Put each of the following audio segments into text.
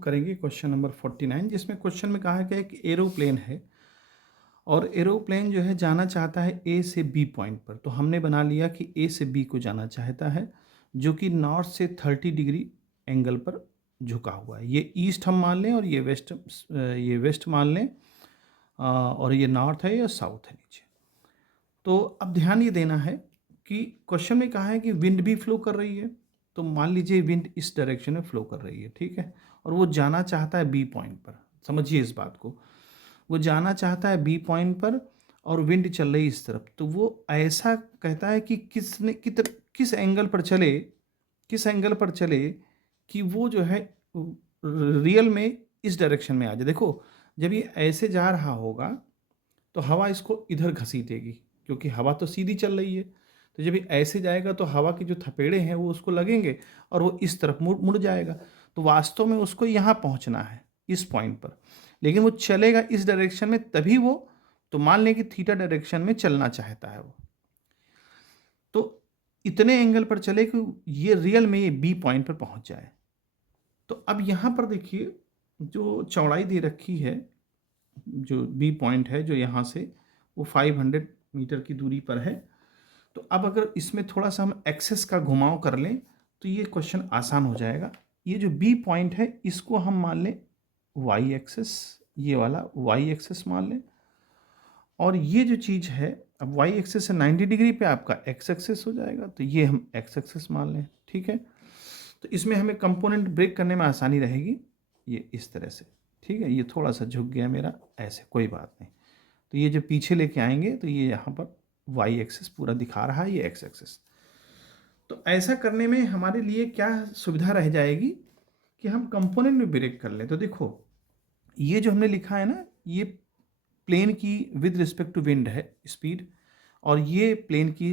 करेंगे question number 49, जिसमें question में कहा है कि एक एरोप्लेन है और एरोप्लेन जो है जाना चाहता है ए से बी पॉइंट पर। तो हमने बना लिया कि ए से बी को जाना चाहता है, जो कि नॉर्थ से 30 डिग्री एंगल पर झुका हुआ है। ये ईस्ट हम मान लें और ये वेस्ट मान लें, और ये नॉर्थ है या साउथ है नीचे। तो अब ध्यान ये देना है कि क्वेश्चन में कहा है कि विंड भी फ्लो कर रही है। तो मान लीजिए विंड इस डायरेक्शन में फ्लो कर रही है, ठीक है, और वो जाना चाहता है बी पॉइंट पर। समझिए इस बात को, वो जाना चाहता है बी पॉइंट पर और विंड चल रही इस तरफ। तो वो ऐसा कहता है कि किस एंगल पर चले, किस एंगल पर चले कि वो जो है रियल में इस डायरेक्शन में आ जाए। देखो, जब ये ऐसे जा रहा होगा तो हवा इसको इधर घसीटेगी, क्योंकि हवा तो सीधी चल रही है। तो जब ये ऐसे जाएगा तो हवा के जो थपेड़े हैं वो उसको लगेंगे और वो इस तरफ मुड़ मुड़ जाएगा। तो वास्तव में उसको यहाँ पहुँचना है, इस पॉइंट पर, लेकिन वो चलेगा इस डायरेक्शन में तभी वो, तो मान लें कि थीटा डायरेक्शन में चलना चाहता है वो। तो इतने एंगल पर चले कि ये रियल में ये बी पॉइंट पर पहुँच जाए। तो अब यहाँ पर देखिए, जो चौड़ाई दे रखी है, जो बी पॉइंट है जो यहाँ से, वो 500 मीटर की दूरी पर है। तो अब अगर इसमें थोड़ा सा हम एक्सेस का घुमाव कर लें तो ये क्वेश्चन आसान हो जाएगा। ये जो बी पॉइंट है इसको हम मान लें वाई एक्सेस, ये वाला वाई एक्सेस मान लें, और ये जो चीज़ है, अब वाई एक्सेस से 90 डिग्री पे आपका एक्स एक्सेस हो जाएगा, तो ये हम एक्स एक्सेस मान लें, ठीक है। तो इसमें हमें कंपोनेंट ब्रेक करने में आसानी रहेगी, ये इस तरह से, ठीक है। ये थोड़ा सा झुक गया मेरा, ऐसे कोई बात नहीं। तो ये जो पीछे लेके आएंगे तो ये यहाँ पर वाई एक्सेस पूरा दिखा रहा है, ये एक्स एक्सेस। तो ऐसा करने में हमारे लिए क्या सुविधा रह जाएगी कि हम कंपोनेंट में ब्रेक कर लें। तो देखो, ये जो हमने लिखा है ना, ये प्लेन की विद रिस्पेक्ट टू विंड है स्पीड, और ये प्लेन की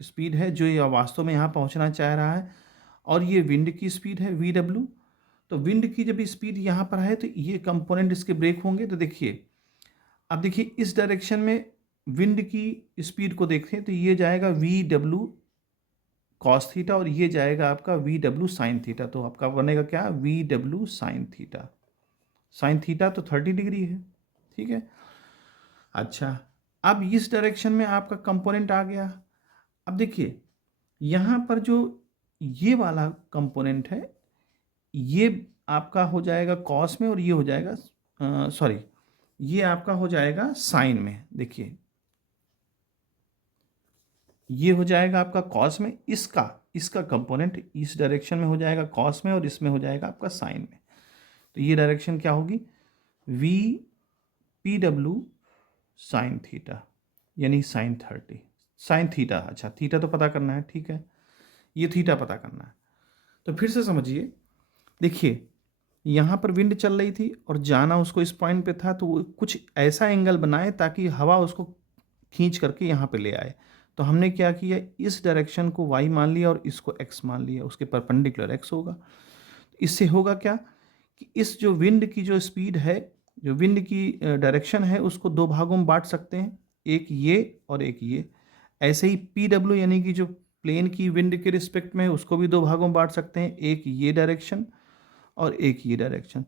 स्पीड है जो ये वास्तव में यहाँ पहुँचना चाह रहा है, और ये विंड की स्पीड है वी डब्ल्यू। तो विंड की जब स्पीड यहाँ पर है तो ये कंपोनेंट इसके ब्रेक होंगे। तो देखिए, अब देखिए इस डायरेक्शन में विंड की स्पीड को देखें तो ये जाएगा वी डब्ल्यू कॉस थीटा, और ये जाएगा आपका वी डब्ल्यू साइन थीटा। तो आपका बनेगा क्या, V W sine theta. Sine theta तो 30 डिग्री है, ठीक है। अच्छा, अब इस डायरेक्शन में आपका कंपोनेंट आ गया। अब देखिए यहाँ पर जो ये वाला कंपोनेंट है, ये आपका हो जाएगा कॉस में और ये हो जाएगा सॉरी, ये आपका हो जाएगा साइन में। देखिए, ये हो जाएगा आपका कॉस में, इसका इसका कंपोनेंट इस डायरेक्शन में हो जाएगा कॉस में और इसमें हो जाएगा आपका साइन में। तो ये डायरेक्शन क्या होगी, V P W sine theta, यानी साइन 30 साइन थीटा। अच्छा, थीटा तो पता करना है, ठीक है, ये थीटा पता करना है। तो फिर से समझिए, देखिए यहाँ पर विंड चल रही थी और जाना उसको इस पॉइंट पे था, तो वो कुछ ऐसा एंगल बनाए ताकि हवा उसको खींच करके यहाँ पे ले आए। तो हमने क्या किया, इस डायरेक्शन को y मान लिया और इसको x मान लिया, उसके परपेंडिकुलर x होगा। इससे होगा क्या कि इस जो विंड की जो स्पीड है, जो विंड की डायरेक्शन है, उसको दो भागों में बांट सकते हैं, एक ये और एक ये। ऐसे ही पी डब्ल्यू यानी कि जो प्लेन की विंड के रिस्पेक्ट में है, उसको भी दो भागों में बांट सकते हैं, एक ये डायरेक्शन और एक ये डायरेक्शन।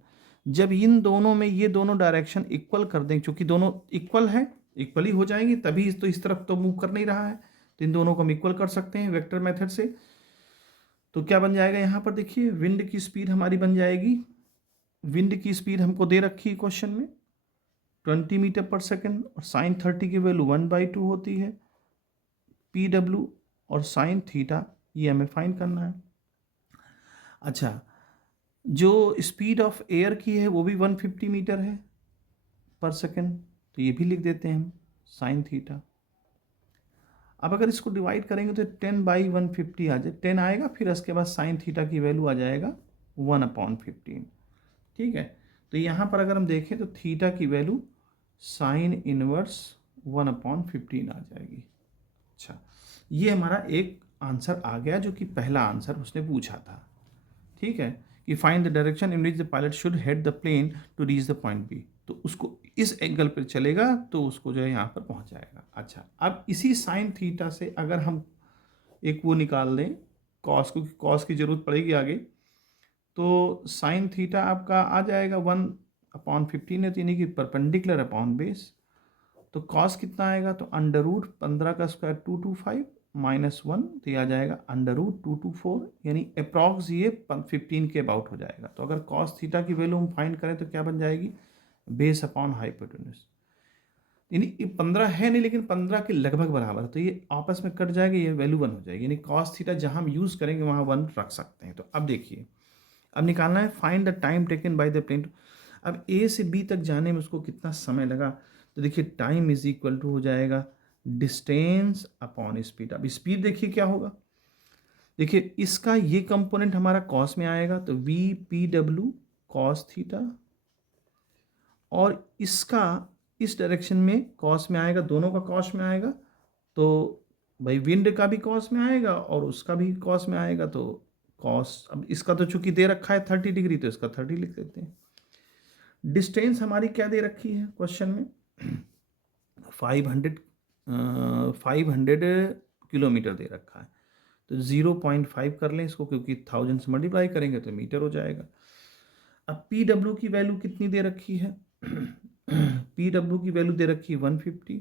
जब इन दोनों में ये दोनों डायरेक्शन इक्वल कर दें, क्योंकि दोनों इक्वल है, इक्वल ही हो जाएंगी तभी, तो इस तरफ तो मूव कर नहीं रहा है, तो इन दोनों को हम इक्वल कर सकते हैं वेक्टर मेथड से। तो क्या बन जाएगा, यहाँ पर देखिए विंड की स्पीड हमारी बन जाएगी, विंड की स्पीड हमको दे रखी है क्वेश्चन में 20 मीटर पर सेकेंड, और साइन 30 की वैल्यू 1/2 होती है। पी डब्ल्यू और साइन थीटा ये हमें फाइंड करना है। अच्छा, जो स्पीड ऑफ एयर की है वो भी 150 मीटर है पर सेकेंड, तो ये भी लिख देते हैं हम साइन थीटा। अब अगर इसको डिवाइड करेंगे तो 10/150 आ जाए, 10 आएगा, फिर उसके बाद साइन थीटा की वैल्यू आ जाएगा 1/15, ठीक है। तो यहाँ पर अगर हम देखें तो थीटा की वैल्यू साइन इनवर्स 1/15 आ जाएगी। अच्छा, ये हमारा एक आंसर आ गया, जो कि पहला आंसर उसने पूछा था, ठीक है, कि find the direction in which the pilot should head the plane to reach the point B. तो उसको इस एंगल पर चलेगा तो उसको जो है यहाँ पर पहुँच जाएगा। अच्छा, अब इसी साइन थीटा से अगर हम एक वो निकाल लें कॉस, क्योंकि कॉस की जरूरत पड़ेगी आगे, तो साइन थीटा आपका आ जाएगा 1/15 है, तो यानी कि परपेंडिकुलर अपॉन बेस। तो कॉस कितना आएगा, तो अंडर रूट 15 का स्क्वायर 225 -1, तो ये आ जाएगा अंडर रूट 224, यानी अप्रॉक्स ये 15 के अबाउट हो जाएगा। तो अगर कॉस थीटा की वैल्यू हम फाइंड करें तो क्या बन जाएगी, बेस अपॉन हाइपोटेन्यूज, यानी ये 15 है नहीं लेकिन 15 के लगभग बराबर है, तो ये आपस में कट जाएगा, ये वैल्यू 1 हो जाएगी, यानी कॉस थीटा जहाँ हम यूज़ करेंगे वहाँ 1 रख सकते हैं। तो अब देखिए, अब निकालना है find the time taken by the plane. अब ए से बी तक जाने में उसको कितना समय लगा, तो देखिए टाइम इज इक्वल टू हो जाएगा डिस्टेंस अपॉन स्पीड। अब स्पीड देखिए क्या होगा, देखिए इसका ये कंपोनेंट हमारा कॉस में आएगा, तो V P W cos theta, और इसका इस डायरेक्शन में कॉस में आएगा, दोनों का कॉस में आएगा, तो भाई विंड का भी कॉस में आएगा और उसका भी कॉस में आएगा, तो कॉस, अब इसका तो चूंकि दे रखा है 30 डिग्री, तो इसका 30 लिख देते हैं। डिस्टेंस हमारी क्या दे रखी है क्वेश्चन में, 500 किलोमीटर दे रखा है, तो 0.5 कर लें इसको, क्योंकि 1000 से मल्टीप्लाई करेंगे तो मीटर हो जाएगा। अब पी डब्ल्यू की वैल्यू कितनी दे रखी है, पी डब्ल्यू की वैल्यू दे रखी है 150,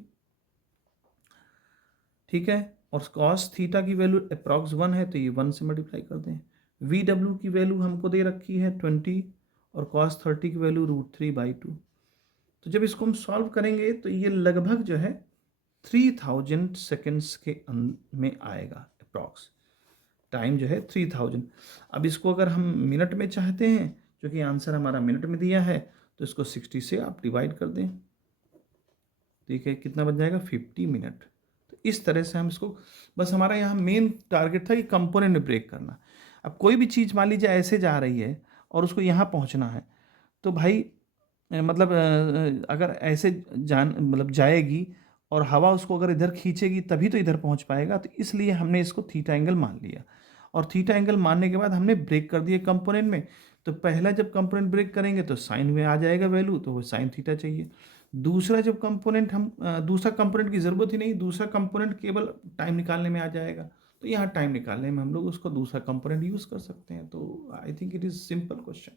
ठीक है, और कॉस थीटा की वैल्यू अप्रॉक्स 1 है, तो ये 1 से मल्टीप्लाई कर दें। वी डब्ल्यू की वैल्यू हमको दे रखी है 20, और कॉस 30 की वैल्यू √3/2। तो जब इसको हम सॉल्व करेंगे तो ये लगभग जो है 3000 सेकेंड्स के में आएगा अप्रॉक्स, टाइम जो है 3000। अब इसको अगर हम मिनट में चाहते हैं, क्योंकि आंसर हमारा मिनट में दिया है, तो इसको 60 से आप डिवाइड कर दें, ठीक है, कितना बन जाएगा 50 मिनट। तो इस तरह से हम इसको, बस हमारा यहाँ मेन टारगेट था कि कंपोनेंट में ब्रेक करना। अब कोई भी चीज़ मान लीजिए ऐसे जा रही है और उसको यहाँ पहुँचना है, तो भाई मतलब अगर ऐसे मतलब जाएगी और हवा उसको अगर इधर खींचेगी तभी तो इधर पहुंच पाएगा, तो इसलिए हमने इसको थीटा एंगल मान लिया, और थीटा एंगल मानने के बाद हमने ब्रेक कर दिए कंपोनेंट में। तो पहला जब कंपोनेंट ब्रेक करेंगे तो साइन में आ जाएगा वैल्यू, तो वो साइन थीटा चाहिए। दूसरा जब कंपोनेंट हम दूसरा कंपोनेंट की ज़रूरत ही नहीं, दूसरा कंपोनेंट केवल टाइम निकालने में आ जाएगा, तो यहाँ टाइम निकालने में हम लोग उसको दूसरा कंपोनेंट यूज़ कर सकते हैं। तो I think it is simple question.